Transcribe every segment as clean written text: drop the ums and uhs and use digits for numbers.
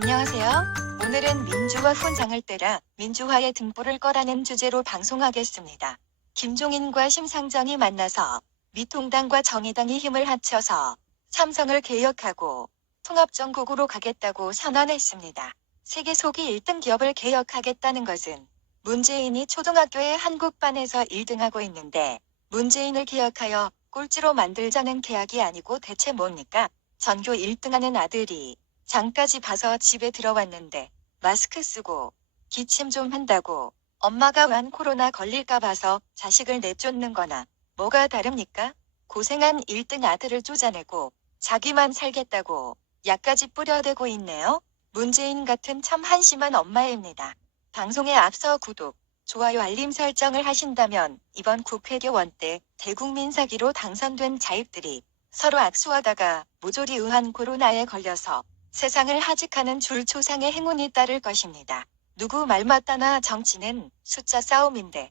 안녕하세요. 오늘은 민주화 훈장을 떼라 민주화의 등불을 꺼라는 주제로 방송하겠습니다. 김종인과 심상정이 만나서 미통당과 정의당이 힘을 합쳐서 삼성을 개혁하고 통합정국으로 가겠다고 선언했습니다. 세계 소기 1등 기업을 개혁하겠다는 것은 문재인이 초등학교의 한국반에서 1등하고 있는데 문재인을 개혁하여 꼴찌로 만들자는 계약이 아니고 대체 뭡니까? 전교 1등하는 아들이 장까지 봐서 집에 들어왔는데 마스크 쓰고 기침 좀 한다고 엄마가 완 코로나 걸릴까 봐서 자식을 내쫓는 거나 뭐가 다릅니까? 고생한 1등 아들을 쫓아내고 자기만 살겠다고 약까지 뿌려대고 있네요. 문재인 같은 참 한심한 엄마입니다. 방송에 앞서 구독, 좋아요 알림 설정을 하신다면 이번 국회의원 때 대국민 사기로 당선된 자익들이 서로 악수하다가 모조리 의한 코로나에 걸려서 세상을 하직하는 줄초상의 행운이 따를 것입니다. 누구 말 맞다나 정치는 숫자 싸움인데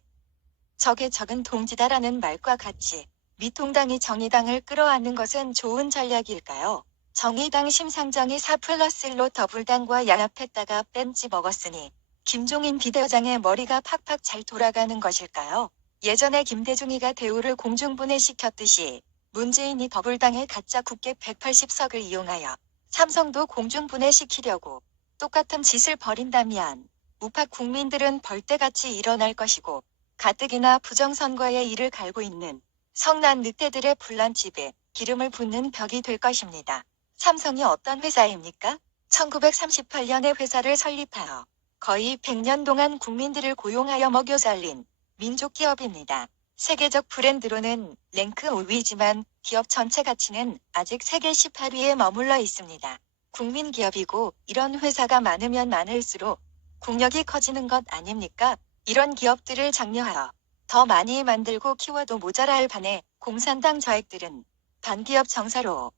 적의 적은 동지다라는 말과 같이 미통당이 정의당을 끌어안는 것은 좋은 전략일까요? 정의당 심상정이 4+1로 더불당과 야합했다가 뺀지 먹었으니 김종인 비대위원장의 머리가 팍팍 잘 돌아가는 것일까요? 예전에 김대중이가 대우를 공중분해시켰듯이 문재인이 더불당의 가짜 국회 180석을 이용하여 삼성도 공중분해시키려고 똑같은 짓을 벌인다면 우파 국민들은 벌떼같이 일어날 것이고 가뜩이나 부정선거에 이를 갈고 있는 성난 늑대들의 불난집에 기름을 붓는 벽이 될 것입니다. 삼성이 어떤 회사입니까? 1938년에 회사를 설립하여 거의 100년 동안 국민들을 고용하여 먹여 살린 민족기업입니다. 세계적 브랜드로는 랭크 5위지만 기업 전체 가치는 아직 세계 18위에 머물러 있습니다. 국민기업이고 이런 회사가 많으면 많을수록 국력이 커지는 것 아닙니까? 이런 기업들을 장려하여 더 많이 만들고 키워도 모자랄 판에 공산당 좌익들은 반기업 정사로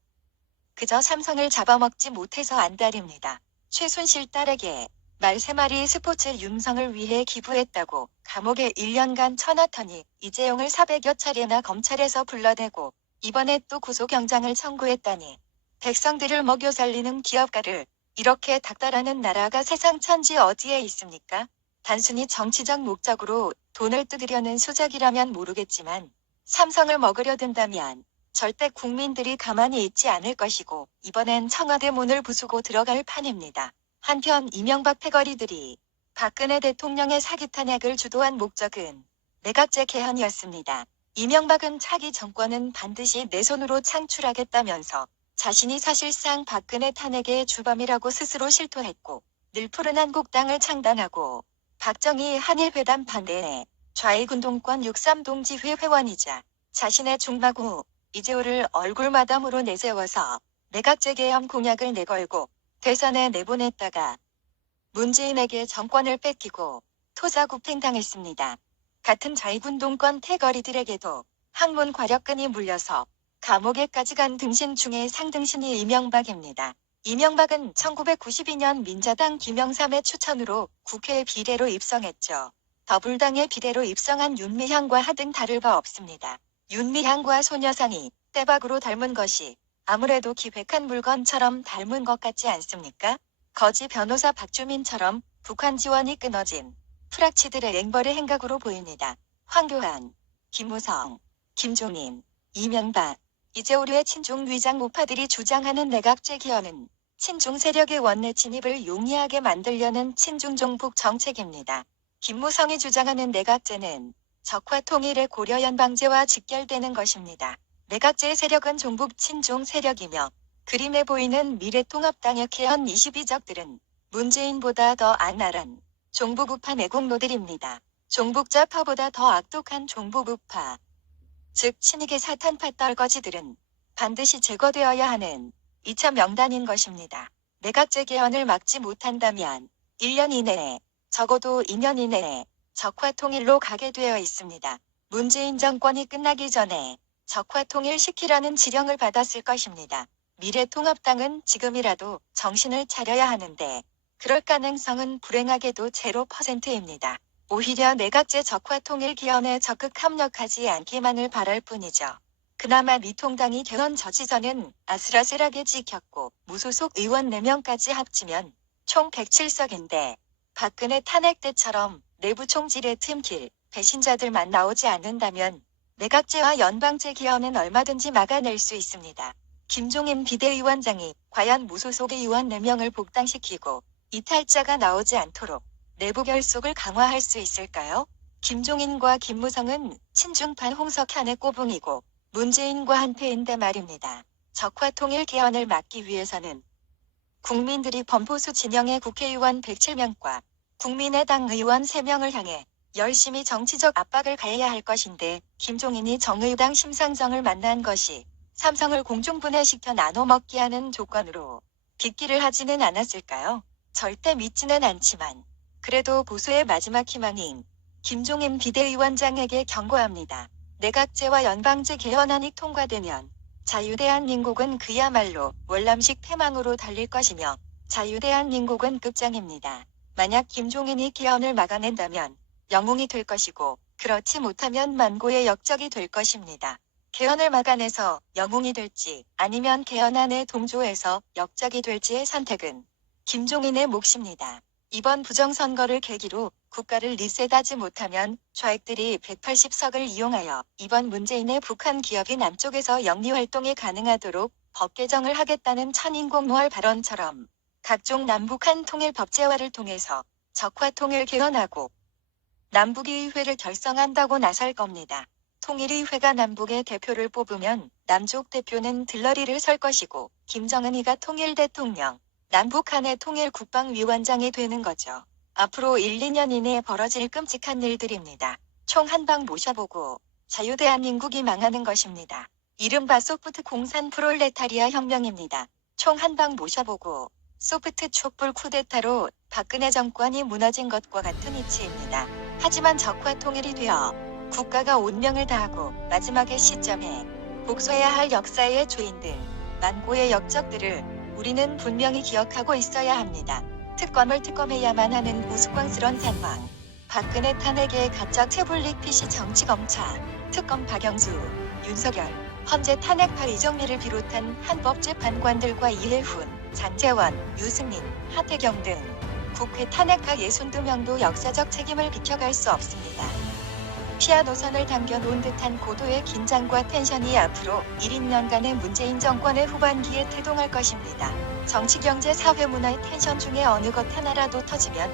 그저 삼성을 잡아먹지 못해서 안달입니다. 최순실 딸에게 말 3마리 스포츠 융성을 위해 기부했다고 감옥에 1년간 쳐넣더니 이재용을 400여 차례나 검찰에서 불러내고 이번에 또 구속영장을 청구했다니 백성들을 먹여 살리는 기업가를 이렇게 닥달하는 나라가 세상 천지 어디에 있습니까? 단순히 정치적 목적으로 돈을 뜯으려는 수작이라면 모르겠지만 삼성을 먹으려 든다면 절대 국민들이 가만히 있지 않을 것이고 이번엔 청와대 문을 부수고 들어갈 판입니다. 한편 이명박 패거리들이 박근혜 대통령의 사기 탄핵을 주도한 목적은 내각제 개헌이었습니다. 이명박은 차기 정권은 반드시 내 손으로 창출하겠다면서 자신이 사실상 박근혜 탄핵의 주범이라고 스스로 실토했고 늘 푸른 한국당을 창당하고 박정희 한일회담 반대에 좌익운동권 63동지회 회원이자 자신의 중마고 이재호를 얼굴마담으로 내세워서 내각제 개헌 공약을 내걸고 대선에 내보냈다가 문재인에게 정권을 뺏기고 토사구팽당했습니다. 같은 좌익운동권 태거리들에게도 학문 과력근이 물려서 감옥에까지 간 등신 중에 상등신이 이명박입니다. 이명박은 1992년 민자당 김영삼의 추천으로 국회에 비례로 입성했죠. 더불당의 비례로 입성한 윤미향과 하등 다를 바 없습니다. 윤미향과 소녀상이 떼박으로 닮은 것이 아무래도 기획한 물건처럼 닮은 것 같지 않습니까? 거지 변호사 박주민처럼 북한 지원이 끊어진 프락치들의 앵벌의 행각으로 보입니다. 황교안, 김무성, 김종인, 이명박, 이재호류의 친중 위장 우파들이 주장하는 내각제 개헌은 친중 세력의 원내 진입을 용이하게 만들려는 친중 종북 정책입니다. 김무성이 주장하는 내각제는 적화 통일의 고려 연방제와 직결되는 것입니다. 내각제의 세력은 종북 친중 세력이며 그림에 보이는 미래통합당의 개헌 22적들은 문재인보다 더 악랄한 종북 우파 내국노들입니다. 종북좌파보다 더 악독한 종북 우파, 즉 친이계 사탄파 떨거지들은 반드시 제거되어야 하는 2차 명단인 것입니다. 내각제 개헌을 막지 못한다면 1년 이내에 적어도 2년 이내에 적화 통일로 가게 되어 있습니다. 문재인 정권이 끝나기 전에 적화 통일시키라는 지령을 받았을 것입니다. 미래통합당은 지금이라도 정신을 차려야 하는데 그럴 가능성은 불행하게도 0%입니다. 오히려 내각제 적화 통일 개헌에 적극 협력하지 않기만을 바랄 뿐이죠. 그나마 미통당이 개헌 저지선은 아슬아슬하게 지켰고 무소속 의원 4명까지 합치면 총 107석인데 박근혜 탄핵 때처럼 내부 총질에 틈길 배신자들만 나오지 않는다면 내각제와 연방제 개헌은 얼마든지 막아낼 수 있습니다. 김종인 비대위원장이 과연 무소속 의원 4명을 복당시키고 이탈자가 나오지 않도록 내부 결속을 강화할 수 있을까요? 김종인과 김무성은 친중판 홍석현의 꼬붕이고 문재인과 한패인데 말입니다. 적화 통일 개헌을 막기 위해서는 국민들이 범보수 진영의 국회의원 107명과 국민의당 의원 3명을 향해 열심히 정치적 압박을 가해야 할 것인데 김종인이 정의당 심상정을 만난 것이 삼성을 공중분해시켜 나눠먹게 하는 조건으로 빗기를 하지는 않았을까요? 절대 믿지는 않지만 그래도 보수의 마지막 희망인 김종인 비대위원장에게 경고합니다. 내각제와 연방제 개헌안이 통과되면 자유대한민국은 그야말로 월남식 패망으로 달릴 것이며 자유대한민국은 끝장입니다. 만약 김종인이 개헌을 막아낸다면 영웅이 될 것이고 그렇지 못하면 만고의 역적이 될 것입니다. 개헌을 막아내서 영웅이 될지 아니면 개헌안에 동조해서 역적이 될지의 선택은 김종인의 몫입니다. 이번 부정선거를 계기로 국가를 리셋하지 못하면 좌익들이 180석을 이용하여 이번 문재인의 북한 기업이 남쪽에서 영리활동이 가능하도록 법 개정을 하겠다는 천인공노할 발언처럼 각종 남북한 통일 법제화를 통해서 적화 통일 개헌하고 남북의회를 결성한다고 나설 겁니다. 통일의회가 남북의 대표를 뽑으면 남쪽 대표는 들러리를 설 것이고 김정은이가 통일 대통령, 남북한의 통일 국방위원장이 되는 거죠. 앞으로 1, 2년 이내에 벌어질 끔찍한 일들입니다. 총 한 방 모셔보고 자유대한민국이 망하는 것입니다. 이른바 소프트 공산 프롤레타리아 혁명입니다. 총 한 방 모셔보고 소프트 촛불 쿠데타로 박근혜 정권이 무너진 것과 같은 이치입니다. 하지만 적화 통일이 되어 국가가 운명을 다하고 마지막의 시점에 복수해야 할 역사의 주인들, 만고의 역적들을 우리는 분명히 기억하고 있어야 합니다. 특검을 특검해야만 하는 우스꽝스런 상황. 박근혜 탄핵의 가짜 태블릿 PC 정치검차, 특검 박영수, 윤석열, 헌재 탄핵파 이정미를 비롯한 헌법재판관들과 이해훈, 장제원, 유승민, 하태경 등 국회 탄핵파 62명도 역사적 책임을 비켜갈 수 없습니다. 피아 노선을 당겨놓은 듯한 고도의 긴장과 텐션이 앞으로 1, 2년간의 문재인 정권의 후반기에 태동할 것입니다. 정치, 경제, 사회, 문화의 텐션 중에 어느 것 하나라도 터지면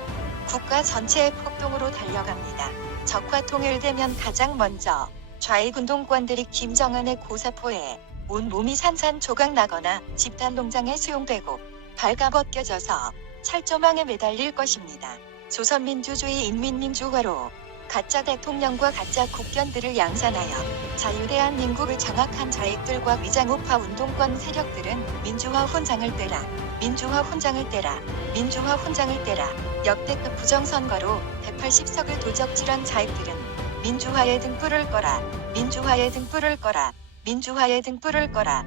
국가 전체의 폭동으로 달려갑니다. 적화 통일되면 가장 먼저 좌익 운동권들이 김정은의 고사포에 온 몸이 산산조각 나거나 집단 농장에 수용되고 발가벗겨져서 철조망에 매달릴 것입니다. 조선민주주의 인민민주화로 가짜 대통령과 가짜 국견들을 양산하여 자유대한민국을 장악한 좌익들과 위장우파 운동권 세력들은 민주화 훈장을 떼라, 민주화 훈장을 떼라, 민주화 훈장을 떼라. 역대급 부정선거로 180석을 도적질한 좌익들은 민주화의 등불을 꺼라, 민주화의 등불을 꺼라, 민주화의 등불을 꺼라.